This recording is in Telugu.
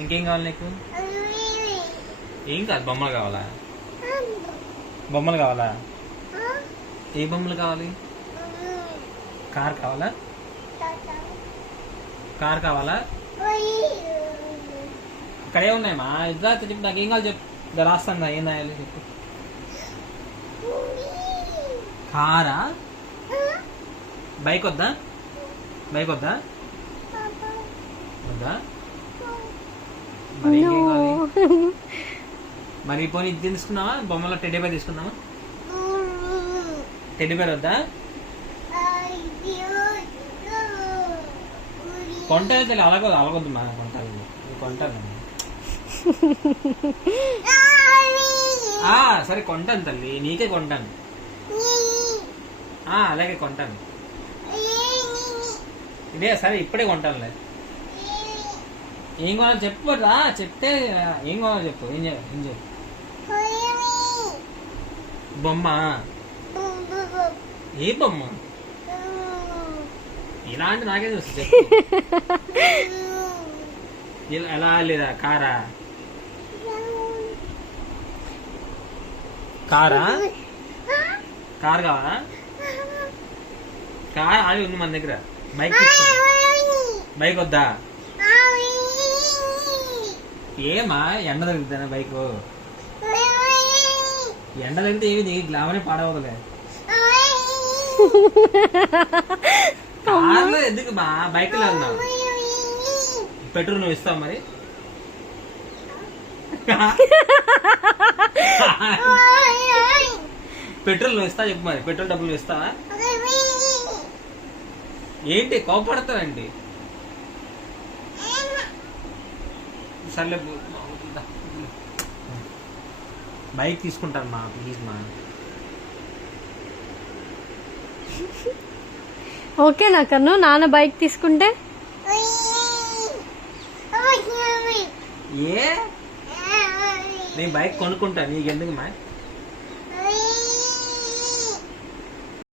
ఇంకేం కావాలి నీకు? ఏం కాదు, బొమ్మలు కావాలా? బొమ్మలు కావాలా? ఏ బొమ్మలు కావాలి? కార్ కావాలా? కార్ కావాలా? అక్కడే ఉన్నాయమ్మా. ఇద్దరు చెప్పు, నాకు ఏం కావాలి చెప్పు. ఇద్దరు రాస్తాను, ఏం రాయాలి చెప్పు. కారా? బైక్ వద్దా? బైక్ వద్దా? వద్దా? మరి ఇంకేం కావాలి? మరి పోనీ ఇది తీసుకున్నావా? బొమ్మలో టెడ్డీ బేర్ తీసుకుందామా? టెడ్డీ బేర్ వద్దా? కొంటాను తల్లి, అలాగొద్దు మా కొంటాను. కొంటాను సరే, కొంటాను తల్లి, నీకే కొంటాను. అలాగే కొంటాను. ఇదే సరే, ఇప్పుడే కొంటానులే. ఏం కొనాలి చెప్పు రా. చెప్తే ఏం కొనాలి చెప్పు. ఏం చెప్పు. బొమ్మ? ఏ బొమ్మ? ఇలాంటి నాకే చూస్తా చెప్పు. ఎలా లేదా? కారా? కారా? కార్ కావాలా? కార్ అది ఉంది మన దగ్గర. బైక్ బైక్ వద్దా? ఏమా ఎండ తగ్గుతానా? బైక్ ఎండ తగ్గితే ఏమి గ్లామనే పాడవదులే. కార్లో ఎందుకు బా? బైక్ లో వెళ్దాం. పెట్రోల్ నువ్వు ఇస్తావు మరి? పెట్రోల్ నువ్వు ఇస్తా చెప్పు మరి. పెట్రోల్ డబ్బులు ఇస్తావా? ఏంటి కోపడతావండి? సర్లే, బైక్ తీసుకుంటాను మా, ప్లీజ్ మా. ఓకేనా కన్ను? నాన్న బైక్ తీసుకుంటే ఏ నేను బైక్ కొనుక్కుంటా, నీకెందుకు మా?